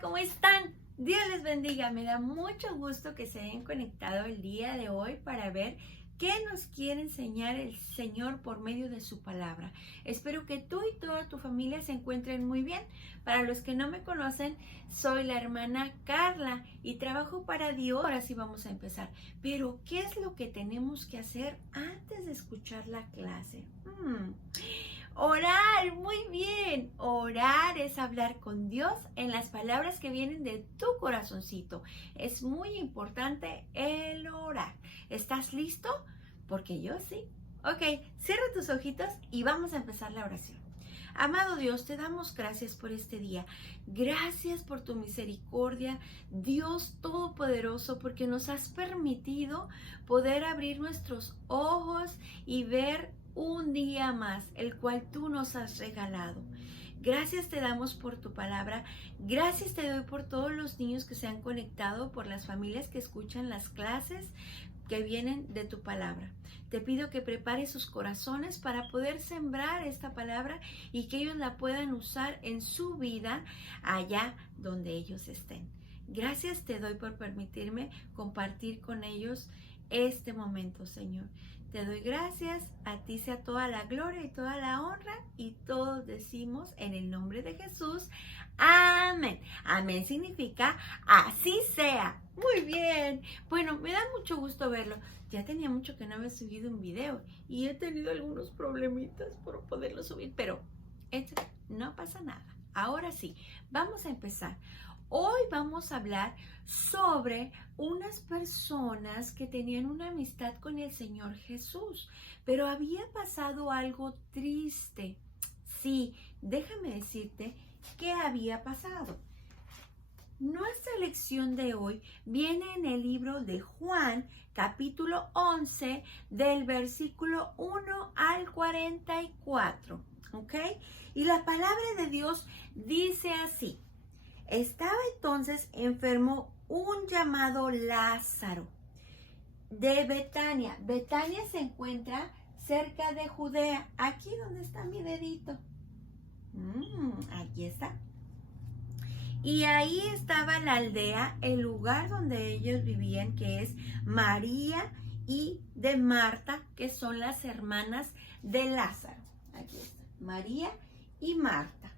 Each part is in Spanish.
¿cómo están? Dios les bendiga. Me da mucho gusto que se hayan conectado el día de hoy para ver qué nos quiere enseñar el Señor por medio de su palabra. Espero que tú y toda tu familia se encuentren muy bien. Para los que no me conocen, soy la hermana Carla y trabajo para Dios. Ahora sí vamos a empezar. Pero, ¿qué es lo que tenemos que hacer antes de escuchar la clase? Orar, muy bien. Orar es hablar con Dios en las palabras que vienen de tu corazoncito. Es muy importante el orar. ¿Estás listo? Porque yo sí. Ok, cierra tus ojitos y vamos a empezar la oración. Amado Dios, te damos gracias por este día. Gracias por tu misericordia, Dios Todopoderoso, porque nos has permitido poder abrir nuestros ojos y ver un día más, el cual tú nos has regalado. Gracias te damos por tu palabra. Gracias te doy por todos los niños que se han conectado, por las familias que escuchan las clases que vienen de tu palabra. Te pido que prepares sus corazones para poder sembrar esta palabra y que ellos la puedan usar en su vida allá donde ellos estén. Gracias te doy por permitirme compartir con ellos este momento, Señor. Te doy gracias, a ti sea toda la gloria y toda la honra, y todos decimos en el nombre de Jesús, amén. Amén significa así sea. Muy bien. Bueno, me da mucho gusto verlo. Ya tenía mucho que no había subido un video y he tenido algunos problemitas por poderlo subir, pero no pasa nada. Ahora sí, vamos a empezar. Hoy vamos a hablar sobre unas personas que tenían una amistad con el Señor Jesús, pero había pasado algo triste. Sí, déjame decirte qué había pasado. Nuestra lección de hoy viene en el libro de Juan, capítulo 11, del versículo 1 al 44, ¿ok? Y la palabra de Dios dice así: estaba entonces enfermo un llamado Lázaro de Betania. Betania se encuentra cerca de Judea. Aquí donde está mi dedito. Aquí está. Y ahí estaba la aldea, el lugar donde ellos vivían, que es María y de Marta, que son las hermanas de Lázaro. Aquí está, María y Marta.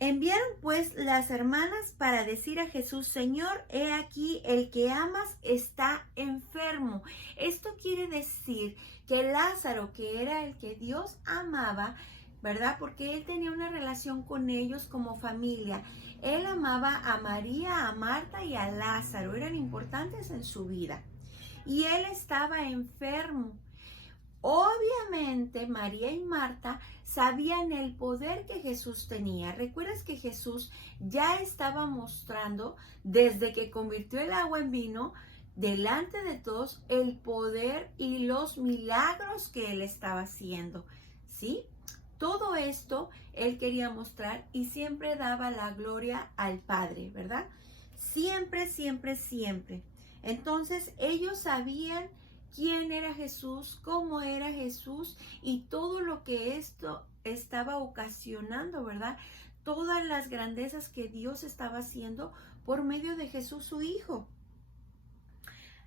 Enviaron pues las hermanas para decir a Jesús: Señor, he aquí el que amas está enfermo. Esto quiere decir que Lázaro, que era el que Dios amaba, ¿verdad? Porque él tenía una relación con ellos como familia. Él amaba a María, a Marta y a Lázaro. Eran importantes en su vida. Y él estaba enfermo. Obviamente María y Marta sabían el poder que Jesús tenía. ¿Recuerdas que Jesús ya estaba mostrando, desde que convirtió el agua en vino, delante de todos, el poder y los milagros que él estaba haciendo? ¿Sí? Todo esto él quería mostrar y siempre daba la gloria al Padre, ¿verdad? Siempre, siempre, siempre. Entonces ellos sabían quién era Jesús, cómo era Jesús y todo lo que esto estaba ocasionando, ¿verdad? Todas las grandezas que Dios estaba haciendo por medio de Jesús, su Hijo.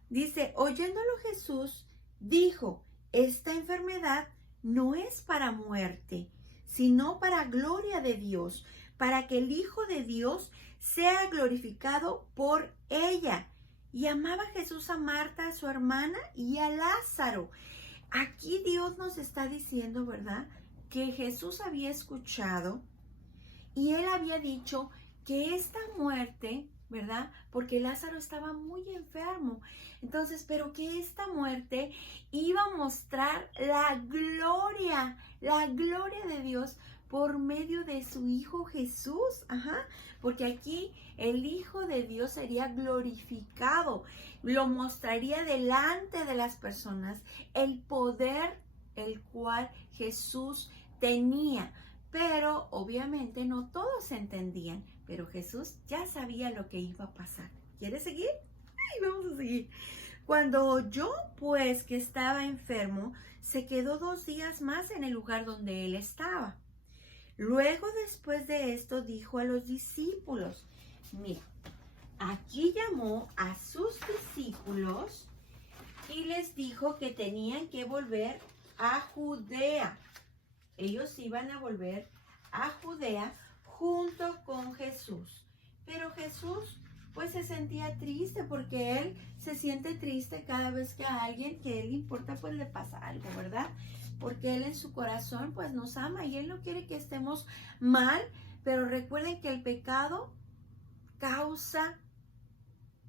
Dice, oyéndolo Jesús, dijo: esta enfermedad no es para muerte, sino para gloria de Dios, para que el Hijo de Dios sea glorificado por ella. Y amaba Jesús a Marta, a su hermana, y a Lázaro. Aquí Dios nos está diciendo, ¿verdad?, que Jesús había escuchado y él había dicho que esta muerte, ¿verdad?, porque Lázaro estaba muy enfermo. Entonces, pero que esta muerte iba a mostrar la gloria de Dios por medio de su Hijo Jesús. Porque aquí el Hijo de Dios sería glorificado, lo mostraría delante de las personas, el poder el cual Jesús tenía. Pero obviamente no todos entendían, pero Jesús ya sabía lo que iba a pasar. ¿Quieres seguir? ¡Ay, vamos a seguir! Cuando oyó pues que estaba enfermo, se quedó 2 días más en el lugar donde él estaba. Luego, después de esto, dijo a los discípulos, mira, aquí llamó a sus discípulos y les dijo que tenían que volver a Judea. Ellos iban a volver a Judea junto con Jesús. Pero Jesús pues se sentía triste porque él se siente triste cada vez que a alguien que él importa pues le pasa algo, ¿verdad? Porque él en su corazón pues nos ama y él no quiere que estemos mal, pero recuerden que el pecado causa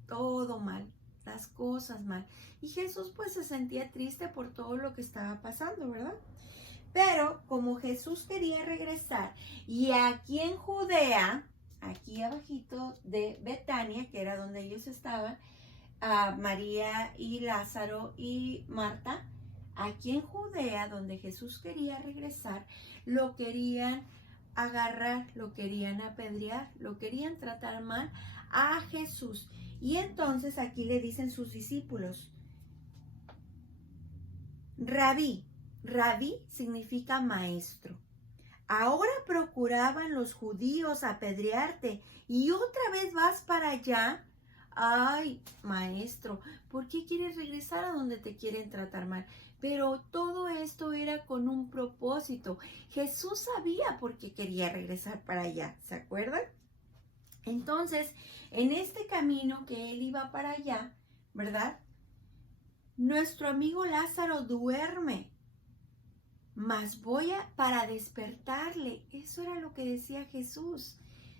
todo mal, las cosas mal. Y Jesús pues se sentía triste por todo lo que estaba pasando, ¿verdad? Pero como Jesús quería regresar y aquí en Judea, aquí abajito de Betania, que era donde ellos estaban, María y Lázaro y Marta, aquí en Judea, donde Jesús quería regresar, lo querían agarrar, lo querían apedrear, lo querían tratar mal a Jesús. Y entonces aquí le dicen sus discípulos, Rabí significa maestro. Ahora procuraban los judíos apedrearte y otra vez vas para allá. Ay, maestro, ¿por qué quieres regresar a donde te quieren tratar mal? Pero todo esto era con un propósito. Jesús sabía por qué quería regresar para allá, ¿se acuerdan? Entonces, en este camino que él iba para allá, ¿verdad? Nuestro amigo Lázaro duerme, mas para despertarle. Eso era lo que decía Jesús.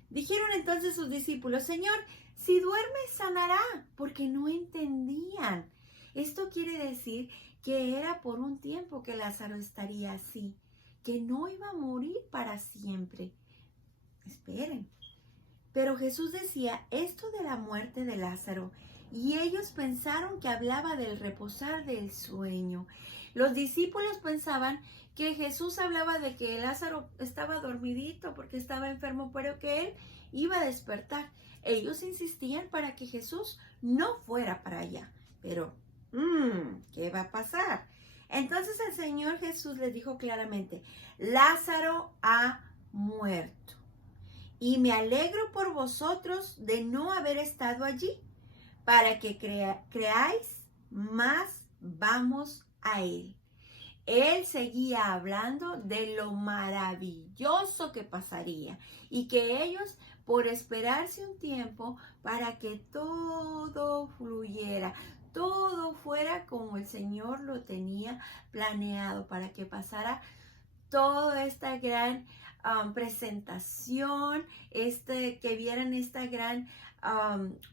Dijeron entonces sus discípulos, Señor, si duerme sanará, porque no entendían. Esto quiere decir que era por un tiempo que Lázaro estaría así, que no iba a morir para siempre. Esperen. Pero Jesús decía esto de la muerte de Lázaro, y ellos pensaron que hablaba del reposar del sueño. Los discípulos pensaban que Jesús hablaba de que Lázaro estaba dormidito porque estaba enfermo, pero que él iba a despertar. Ellos insistían para que Jesús no fuera para allá. Pero, ¿qué va a pasar? Entonces el Señor Jesús les dijo claramente, Lázaro ha muerto. Y me alegro por vosotros de no haber estado allí, para que creáis, más vamos a él. Él seguía hablando de lo maravilloso que pasaría y que ellos, por esperarse un tiempo para que todo fluyera, todo fuera como el Señor lo tenía planeado, para que pasara toda esta gran presentación, que vieran esta gran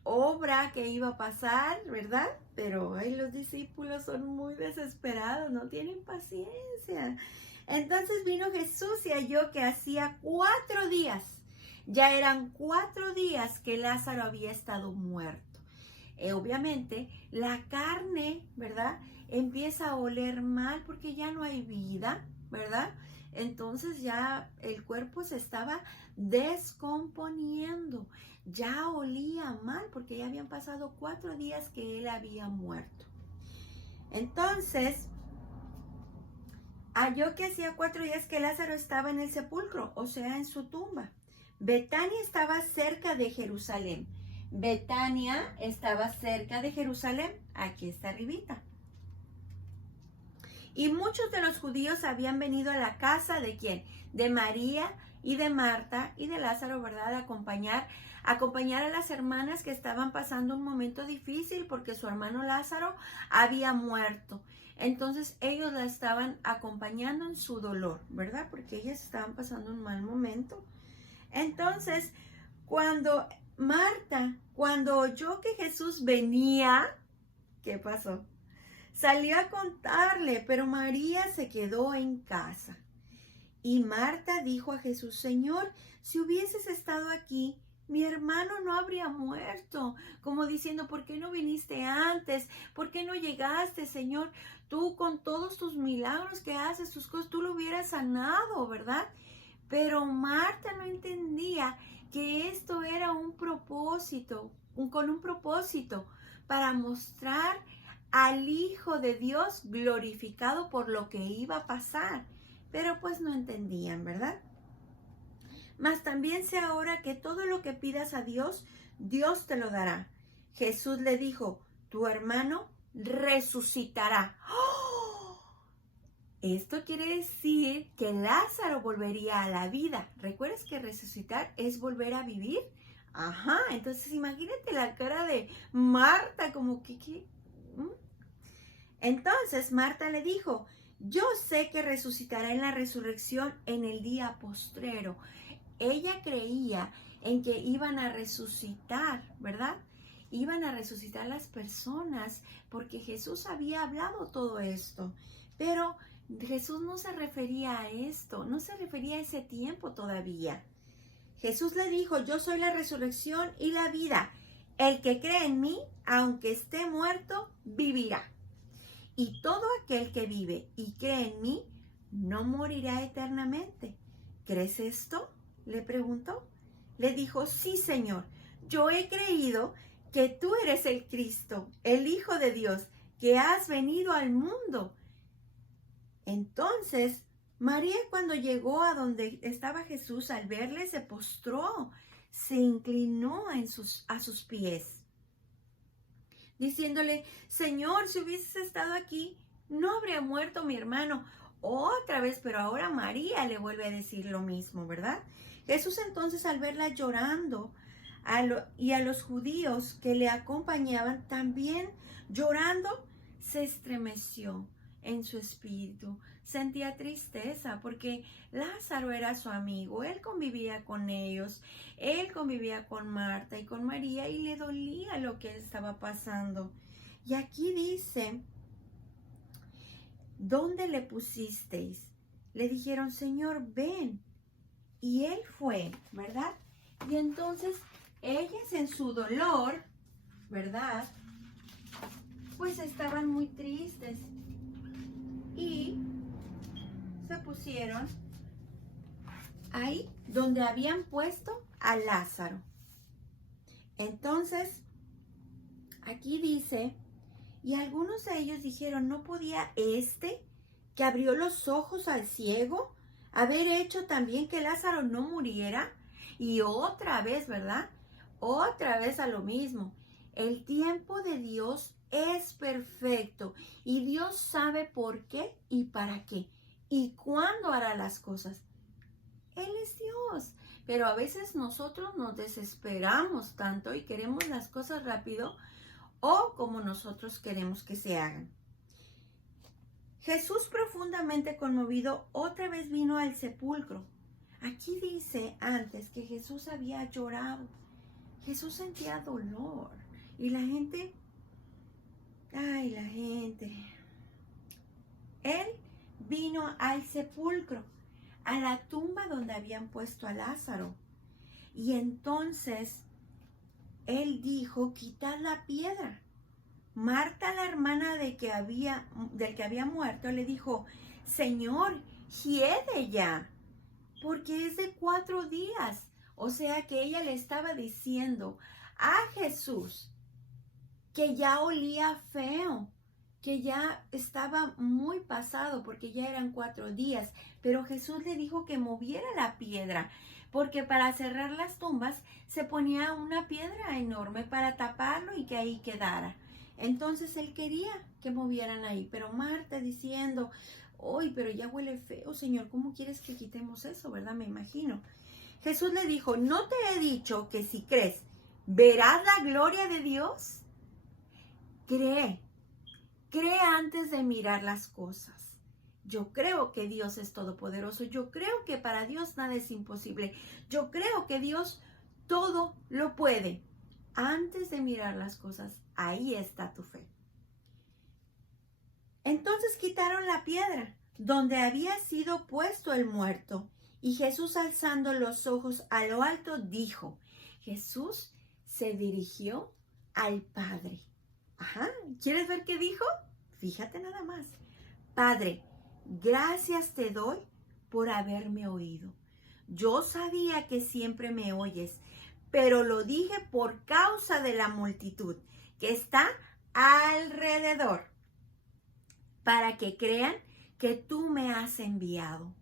obra que iba a pasar, ¿verdad? Pero ay, los discípulos son muy desesperados, no tienen paciencia. Entonces vino Jesús y halló que hacía 4 días, ya eran 4 días que Lázaro había estado muerto. Obviamente la carne, ¿verdad? Empieza a oler mal porque ya no hay vida, ¿verdad? Entonces ya el cuerpo se estaba descomponiendo, ya olía mal porque ya habían pasado 4 días que él había muerto. Entonces, halló que hacía 4 días que Lázaro estaba en el sepulcro, o sea, en su tumba. Betania estaba cerca de Jerusalén. Betania estaba cerca de Jerusalén, aquí está arribita. Y muchos de los judíos habían venido a la casa de ¿quién? De María y de Marta y de Lázaro, ¿verdad? Acompañar a las hermanas que estaban pasando un momento difícil porque su hermano Lázaro había muerto. Entonces ellos la estaban acompañando en su dolor, ¿verdad? Porque ellas estaban pasando un mal momento. Entonces, cuando oyó que Jesús venía, ¿qué pasó? Salió a contarle, pero María se quedó en casa. Y Marta dijo a Jesús, Señor, si hubieses estado aquí, mi hermano no habría muerto. Como diciendo, ¿por qué no viniste antes? ¿Por qué no llegaste, Señor? Tú con todos tus milagros que haces, tus cosas, tú lo hubieras sanado, ¿verdad? Pero Marta no entendía que esto era un propósito, con un propósito para mostrar al Hijo de Dios glorificado por lo que iba a pasar. Pero pues no entendían, ¿verdad? mas también sé ahora que todo lo que pidas a Dios, Dios te lo dará. Jesús le dijo, tu hermano resucitará. ¡Oh! Esto quiere decir que Lázaro volvería a la vida. ¿Recuerdas que resucitar es volver a vivir? Ajá, entonces imagínate la cara de Marta, como que, ¿qué? Entonces Marta le dijo, yo sé que resucitará en la resurrección en el día postrero. Ella creía en que iban a resucitar, ¿verdad? Iban a resucitar las personas porque Jesús había hablado todo esto. Pero Jesús no se refería a esto, no se refería a ese tiempo todavía. Jesús le dijo, yo soy la resurrección y la vida. El que cree en mí, aunque esté muerto, vivirá. Y todo aquel que vive y cree en mí, no morirá eternamente. ¿Crees esto?, le preguntó. Le dijo, sí, Señor, yo he creído que tú eres el Cristo, el Hijo de Dios, que has venido al mundo. Entonces, María, cuando llegó a donde estaba Jesús, al verle, se postró, se inclinó a sus pies, diciéndole, Señor, si hubieses estado aquí, no habría muerto mi hermano. Otra vez, pero ahora María le vuelve a decir lo mismo, ¿verdad? Jesús entonces, al verla llorando, y a los judíos que le acompañaban también llorando, se estremeció en su espíritu. Sentía tristeza porque Lázaro era su amigo, él convivía con ellos, él convivía con Marta y con María y le dolía lo que estaba pasando. Y aquí dice, ¿dónde le pusisteis? Le dijeron, Señor, ven. Y él fue, ¿verdad? Y entonces ellas en su dolor, ¿verdad? Pues estaban muy tristes y se pusieron ahí donde habían puesto a Lázaro. Entonces, aquí dice, y algunos de ellos dijeron, ¿no podía que abrió los ojos al ciego haber hecho también que Lázaro no muriera? Y otra vez, ¿verdad? Otra vez a lo mismo. El tiempo de Dios es perfecto y Dios sabe por qué y para qué y cuándo hará las cosas. Él es Dios, pero a veces nosotros nos desesperamos tanto y queremos las cosas rápido o como nosotros queremos que se hagan. Jesús, profundamente conmovido, otra vez vino al sepulcro. Aquí dice antes que Jesús había llorado. Jesús sentía dolor. Y la gente, Él vino al sepulcro, a la tumba donde habían puesto a Lázaro. Y entonces Él dijo, quitad la piedra. Marta, la hermana del que había muerto, le dijo, Señor, hiede ya, porque es de 4 días. O sea que ella le estaba diciendo a Jesús que ya olía feo, que ya estaba muy pasado, porque ya eran 4 días. Pero Jesús le dijo que moviera la piedra, porque para cerrar las tumbas se ponía una piedra enorme para taparlo y que ahí quedara. Entonces él quería que movieran ahí, pero Marta diciendo, ¡ay, pero ya huele feo, Señor! ¿Cómo quieres que quitemos eso, verdad? Me imagino. Jesús le dijo, ¿no te he dicho que si crees, verás la gloria de Dios? Cree antes de mirar las cosas. Yo creo que Dios es todopoderoso. Yo creo que para Dios nada es imposible. Yo creo que Dios todo lo puede. Antes de mirar las cosas, ahí está tu fe. Entonces quitaron la piedra donde había sido puesto el muerto. Y Jesús, alzando los ojos a lo alto, dijo, Jesús se dirigió al Padre. Ajá, ¿quieres ver qué dijo? Fíjate nada más. Padre, gracias te doy por haberme oído. Yo sabía que siempre me oyes, pero lo dije por causa de la multitud que está alrededor, para que crean que tú me has enviado.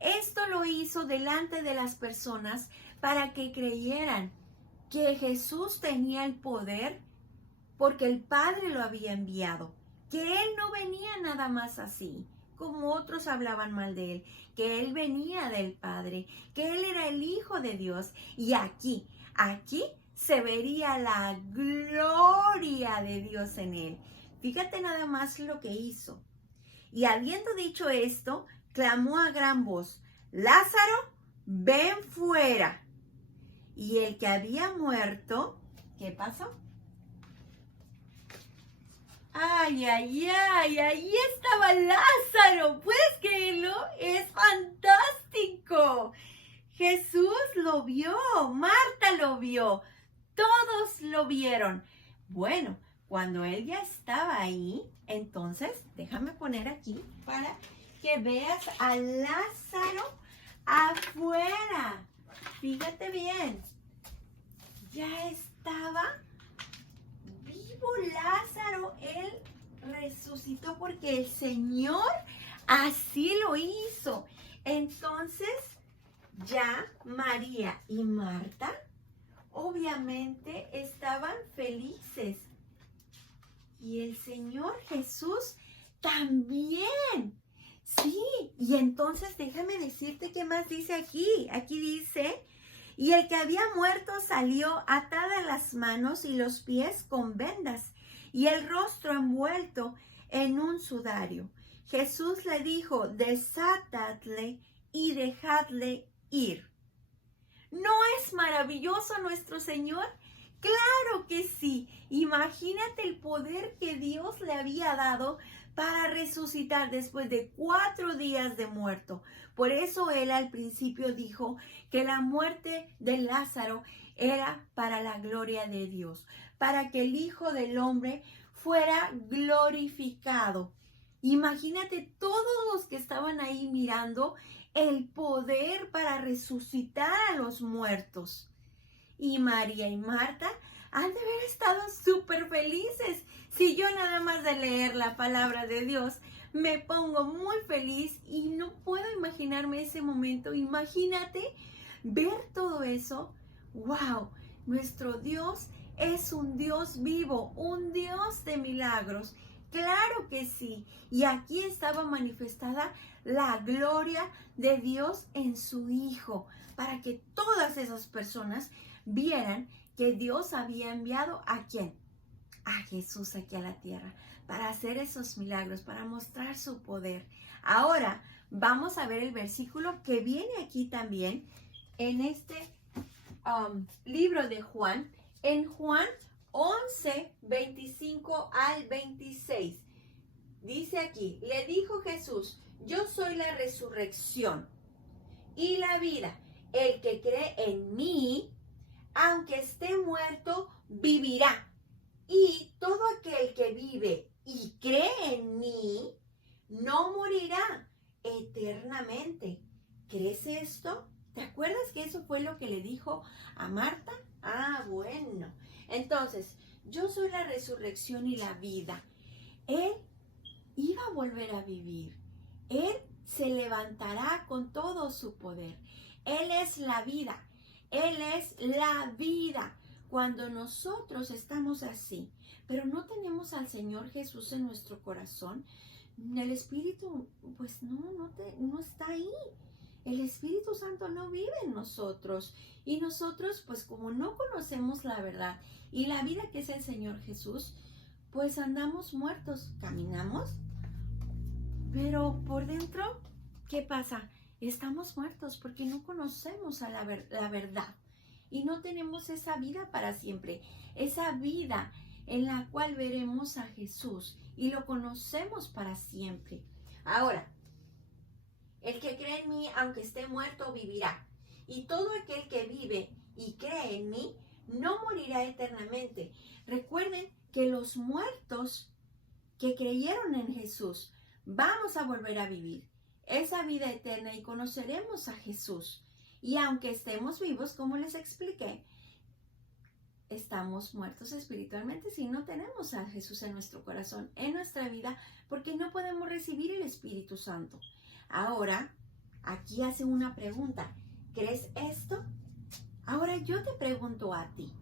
Esto lo hizo delante de las personas para que creyeran que Jesús tenía el poder porque el Padre lo había enviado, que Él no venía nada más así, como otros hablaban mal de Él, que Él venía del Padre, que Él era el Hijo de Dios. Y aquí se vería la gloria de Dios en Él. Fíjate nada más lo que hizo. Y habiendo dicho esto, clamó a gran voz: Lázaro, ven fuera. Y el que había muerto, ¿qué pasó? Ay, ay, ay, ahí estaba Lázaro. ¿Puedes creerlo? Es fantástico. Jesús lo vio, Marta lo vio, todos lo vieron. Bueno, cuando él ya estaba ahí, entonces, déjame poner aquí para que veas a Lázaro afuera. Fíjate bien, ya estaba vivo Lázaro. Él resucitó porque el Señor así lo hizo. Entonces, ya María y Marta obviamente estaban felices. Y el Señor Jesús también. Sí, y entonces déjame decirte qué más dice aquí. Aquí dice: y el que había muerto salió atada las manos y los pies con vendas y el rostro envuelto en un sudario. Jesús le dijo: desatadle y dejadle ir. ¿No es maravilloso nuestro Señor? Claro que sí. Imagínate el poder que Dios le había dado para resucitar después de 4 días de muerto. Por eso él al principio dijo que la muerte de Lázaro era para la gloria de Dios, para que el Hijo del Hombre fuera glorificado. Imagínate todos los que estaban ahí mirando el poder para resucitar a los muertos. Y María y Marta han de haber estado súper felices. Si yo nada más de leer la palabra de Dios me pongo muy feliz y no puedo imaginarme ese momento. Imagínate ver todo eso. ¡Wow! Nuestro Dios es un Dios vivo, un Dios de milagros. Claro que sí. Y aquí estaba manifestada la gloria de Dios en su Hijo, para que todas esas personas vieran que Dios había enviado ¿a quién? A Jesús aquí a la tierra, para hacer esos milagros, para mostrar su poder. Ahora vamos a ver el versículo que viene aquí también en este libro de Juan, en Juan 11, 25 al 26. Dice aquí: le dijo Jesús: yo soy la resurrección y la vida. El que cree en mí, aunque esté muerto, vivirá. Y todo aquel que vive y cree en mí, no morirá eternamente. ¿Crees esto? ¿Te acuerdas que eso fue lo que le dijo a Marta? Ah, bueno. Entonces, yo soy la resurrección y la vida. Él iba a volver a vivir. Él se levantará con todo su poder. Él es la vida. Él es la vida. Cuando nosotros estamos así, pero no tenemos al Señor Jesús en nuestro corazón, el Espíritu, pues no está ahí. El Espíritu Santo no vive en nosotros. Y nosotros, pues como no conocemos la verdad y la vida que es el Señor Jesús, pues andamos muertos. Caminamos, pero por dentro, ¿qué pasa? Estamos muertos porque no conocemos a la verdad. Y no tenemos esa vida para siempre. Esa vida en la cual veremos a Jesús y lo conocemos para siempre. Ahora, el que cree en mí, aunque esté muerto, vivirá. Y todo aquel que vive y cree en mí, no morirá eternamente. Recuerden que los muertos que creyeron en Jesús, vamos a volver a vivir esa vida eterna y conoceremos a Jesús. Y aunque estemos vivos, como les expliqué, estamos muertos espiritualmente si no tenemos a Jesús en nuestro corazón, en nuestra vida, porque no podemos recibir el Espíritu Santo. Ahora, aquí hace una pregunta. ¿Crees esto? Ahora yo te pregunto a ti.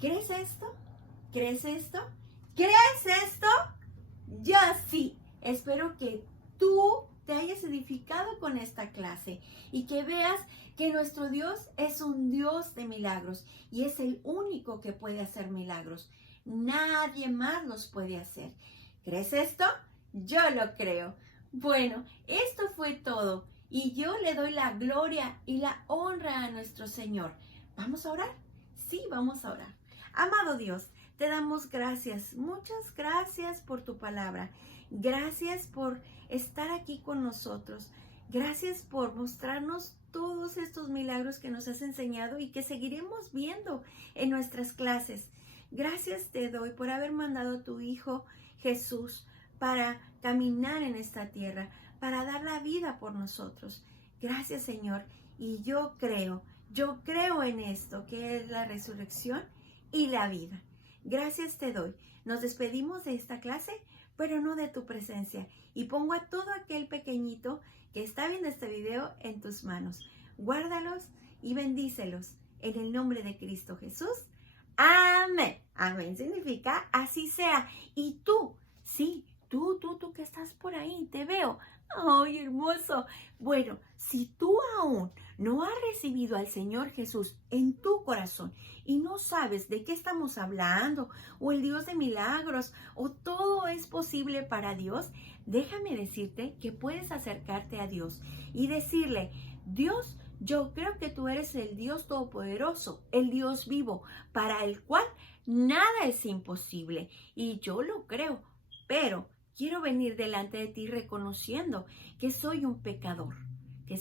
¿Crees esto? ¿Crees esto? ¿Crees esto? Yo sí. Espero que tú te hayas edificado con esta clase y que veas que nuestro Dios es un Dios de milagros y es el único que puede hacer milagros. Nadie más los puede hacer. ¿Crees esto? Yo lo creo. Bueno, esto fue todo y yo le doy la gloria y la honra a nuestro Señor. ¿Vamos a orar? Sí, vamos a orar. Amado Dios, te damos gracias, muchas gracias por tu palabra. Gracias por estar aquí con nosotros. Gracias por mostrarnos todos estos milagros que nos has enseñado y que seguiremos viendo en nuestras clases. Gracias te doy por haber mandado a tu Hijo Jesús para caminar en esta tierra, para dar la vida por nosotros. Gracias, Señor. Y yo creo en esto, que es la resurrección y la vida. Gracias te doy. Nos despedimos de esta clase, pero no de tu presencia. Y pongo a todo aquel pequeñito que está viendo este video en tus manos. Guárdalos y bendícelos en el nombre de Cristo Jesús. Amén. Amén significa así sea. Y tú, sí, tú que estás por ahí, te veo. ¡Ay, hermoso! Bueno, si tú aún no has recibido al Señor Jesús en tu corazón y no sabes de qué estamos hablando, o el Dios de milagros, o todo es posible para Dios, déjame decirte que puedes acercarte a Dios y decirle: Dios, yo creo que tú eres el Dios todopoderoso, el Dios vivo, para el cual nada es imposible. Y yo lo creo, pero quiero venir delante de ti reconociendo que soy un pecador, que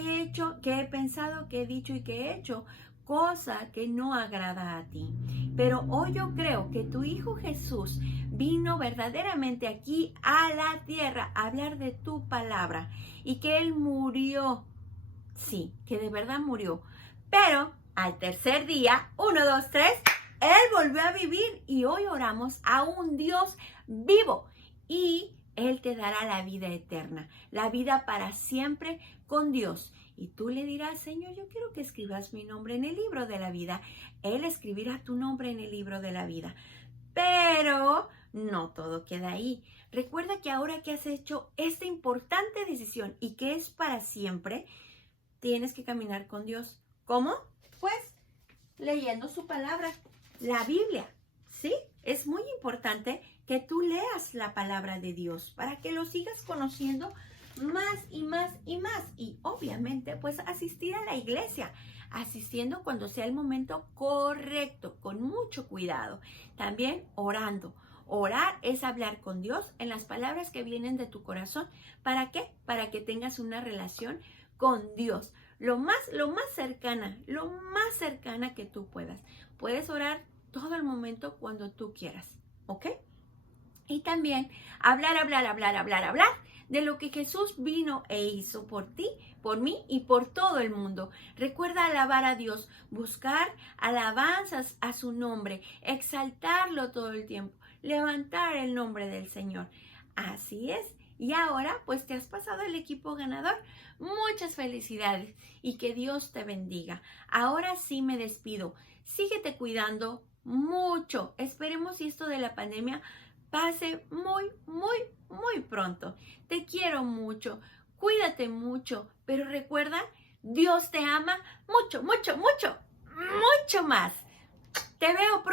he hecho, que he pensado, que he dicho y que he hecho cosa que no agrada a ti. Pero hoy yo creo que tu Hijo Jesús vino verdaderamente aquí a la tierra a hablar de tu palabra y que Él murió, sí, que de verdad murió, pero al tercer día, 1, 2, 3, Él volvió a vivir y hoy oramos a un Dios vivo y Él te dará la vida eterna, la vida para siempre con Dios. Y tú le dirás: Señor, yo quiero que escribas mi nombre en el libro de la vida. Él escribirá tu nombre en el libro de la vida. Pero no todo queda ahí. Recuerda que ahora que has hecho esta importante decisión y que es para siempre, tienes que caminar con Dios. ¿Cómo? Pues leyendo su palabra, la Biblia, ¿sí? Es muy importante que tú leas la palabra de Dios para que lo sigas conociendo más y más y más. Y obviamente, pues asistir a la iglesia, asistiendo cuando sea el momento correcto, con mucho cuidado. También orando. Orar es hablar con Dios en las palabras que vienen de tu corazón. ¿Para qué? Para que tengas una relación con Dios. Lo más cercana que tú puedas. Puedes orar todo el momento cuando tú quieras, ¿ok? Y también hablar de lo que Jesús vino e hizo por ti, por mí y por todo el mundo. Recuerda alabar a Dios, buscar alabanzas a su nombre, exaltarlo todo el tiempo, levantar el nombre del Señor. Así es. Y ahora, pues te has pasado el equipo ganador. Muchas felicidades y que Dios te bendiga. Ahora sí me despido. Síguete cuidando mucho. Esperemos si esto de la pandemia pase muy pronto. Te quiero mucho. Cuídate mucho. Pero recuerda, Dios te ama mucho más. Te veo pronto.